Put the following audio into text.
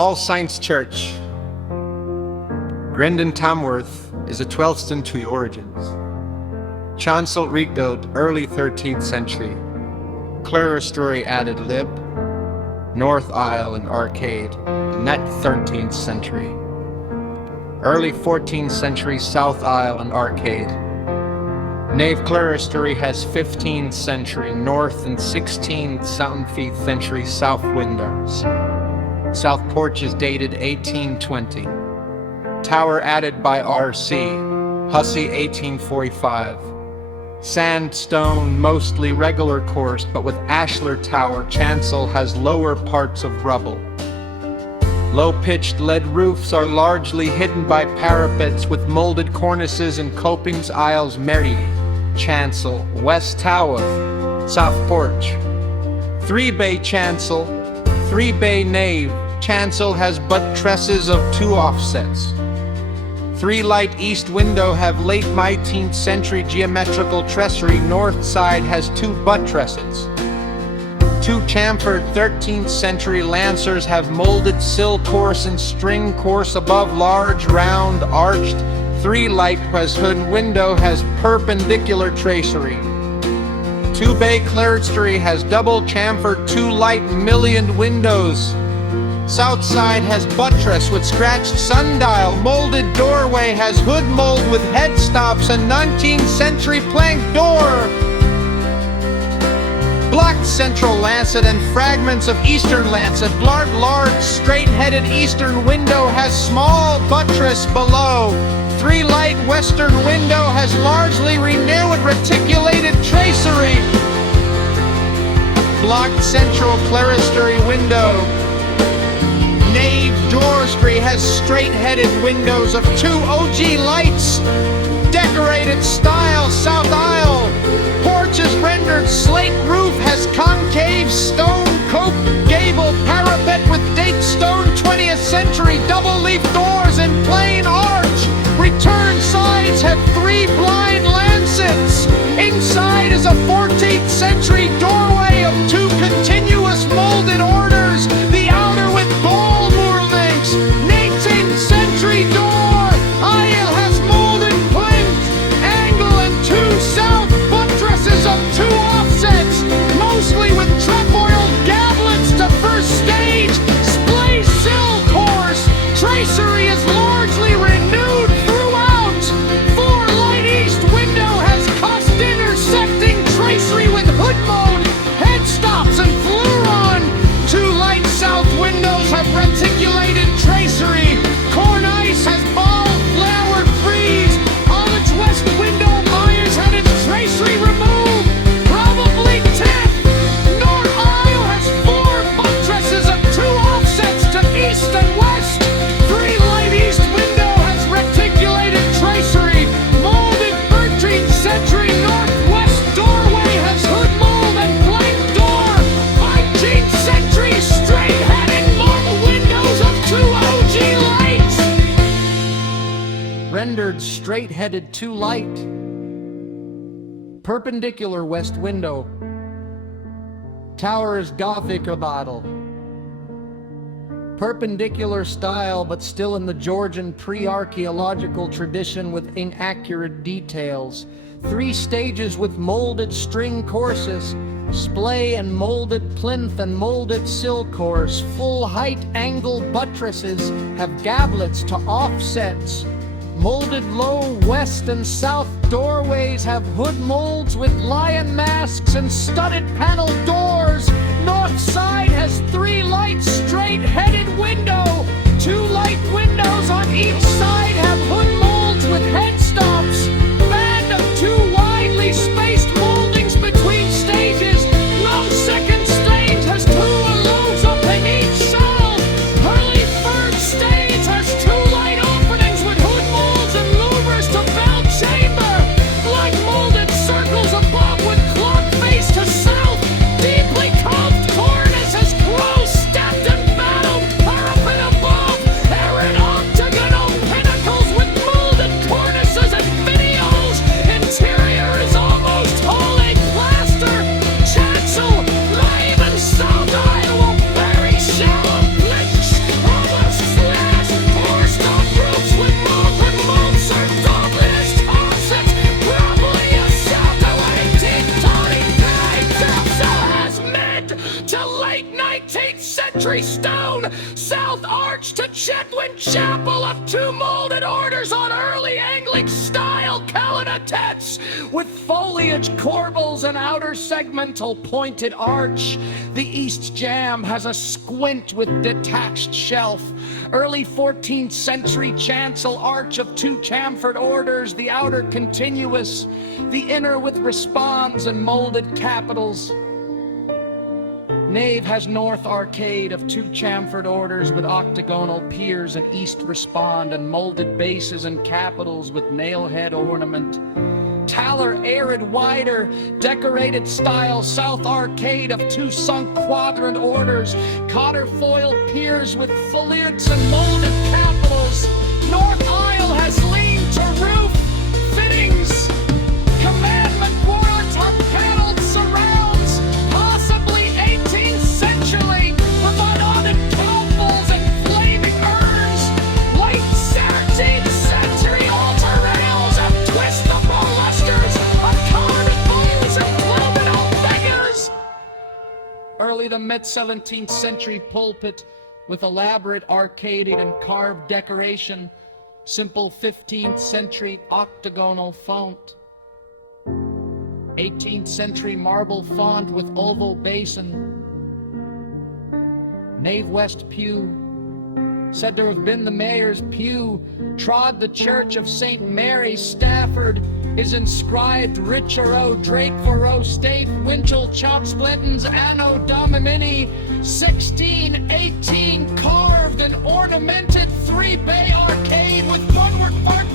All Saints Church, Grendon, Tamworth, is a 12th century origins. Chancel rebuilt early 13th century. Clerestory added lib, north aisle and arcade, net 13th century. Early 14th century south aisle and arcade. Nave clerestory has 15th century north and 16th 17th century south windows. South porch is dated 1820. Tower added by R.C. Hussey 1845. Sandstone, mostly regular course, but with ashlar tower. Chancel has lower parts of rubble. Low-pitched lead roofs are largely hidden by parapets with molded cornices and copings. Aisles Mary, chancel, west tower, south porch. 3-bay chancel, 3-bay nave. Chancel has buttresses of 2 offsets. 3 light east window have late 19th century geometrical tracery. North side has 2 buttresses. 2 chamfered 13th century lancers have molded sill course and string course above. Large round arched 3 light west hood window has perpendicular tracery. 2-bay clerestory has double chamfered 2 light mullioned windows. South side has buttress with scratched sundial. Molded doorway has hood mold with head stops and 19th century plank door. Blocked central lancet and fragments of eastern lancet. Large straight-headed eastern window has small buttress below. 3 light western window has largely renewed reticulated tracery. Blocked central clerestory window. Nave doorstry has straight-headed windows of 2 OG lights. Decorated style south aisle. Porch is rendered slate roof, has concave stone cope gable parapet with date stone 20th century double leaf doors and plain arch. Return sides have 3 blind lancets. Inside is a 14th century doorway of 2 continuous molded orders. The outer with ball moorlings. 18th century door. Aisle has molded plinth. Angle and 2 south buttresses of 2 offsets. Mostly with trefoiled gablets to first stage. Splay sill course. Tracery is largely renewed throughout. 4 light east window has cost intersecting tracery with hood mold, head stops and fluron. 2 light south windows have reticulated tracery. Cornice has ball flowered frieze. Olive west window Myers had its tracery removed. Probably 10th. North aisle has 4 buttresses of 2 offsets to east and west. 3 light east window has reticulated tracery. Molded 13th century northwest doorway has hood mold and plank door. 19th century straight-headed marble windows of 2 OG lights. Rendered straight-headed 2 light. Perpendicular west window. Tower is Gothic bottle. Perpendicular style, but still in the Georgian pre-archaeological tradition with inaccurate details. 3 stages with molded string courses. Splay and molded plinth and molded sill course. Full height angle buttresses have gablets to offsets. Molded low west and south doorways have hood molds with lion masks and studded panel doors. North side has 3 light straight-headed window. 2 light windows on each side have hood molds with head stops. Band of 2 widely spaced moldings between stages. No second stage has 2 allows up in each cell. Early third stage has 2 light openings with hood molds and louvers to bell chamber. Black molded circles above with clock face to south. Deeply carved cornice has crow stepped and battled. South arch to Chetwynd Chapel of 2 molded orders on early Anglic-style calinotets with foliage corbels and outer segmental pointed arch. The east jamb has a squint with detached shelf. Early 14th century chancel arch of 2 chamfered orders, the outer continuous, the inner with responds and molded capitals. Nave has north arcade of 2 chamfered orders with octagonal piers and east respond and molded bases and capitals with nailhead ornament. Taller arid wider, decorated style south arcade of 2 sunk quadrant orders, cotter foiled piers with foliards and molded capitals. North aisle has lean to roof, fittings, commandment boiler top paneled surrounds, possibly 18th century, with unaudit cowls and flaming urns, late 17th century altar rails and twistable lusters of carved bowls and clubinal figures. Early to mid-17th century pulpit with elaborate arcaded and carved decoration, simple 15th century octagonal font. 18th century marble font with oval basin. Nave west pew, said to have been the mayor's pew, trod the church of St. Mary, Stafford, is inscribed Richero, Drake Faro, State, Winchell, Chop Splintons, Anno Domini, 1618, carved and ornamented 3-bay arcade with woodwork part